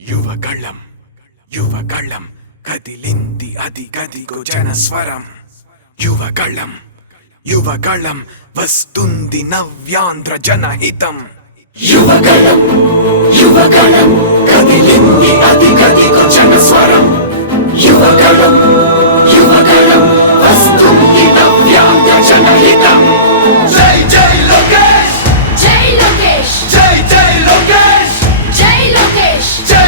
యువగళం యువగళం కదిలింది అది గదిగో జనస్వరం. యువగళం యువగళం వస్తుంది నవ్యాంధ్ర జనహితం. యువగళం యువగళం కదిలింది అది గదిగో జనస్వరం. యువగళం యువగళం వస్తుంది నవ్యాంధ్ర జనహితం. జై జై లోకేష్! జై లోకేష్! జై జై లోకేష్! జై లోకేష్! జై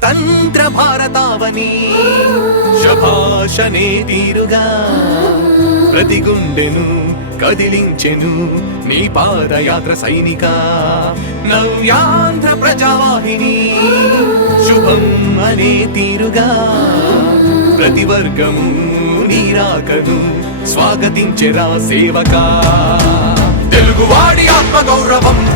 స్వతంత్ర భారతావని. శభాషనే తీరుగా. ప్రతి గుండెను కదిలించెను నీ పాదయాత్ర సైనిక. నవ్యాంధ్ర ప్రజావాహిని శుభం అనే తీరుగా. ప్రతి వర్గము నీరాకను స్వాగతించెరా సేవకా. తెలుగువాడి ఆత్మగౌరవం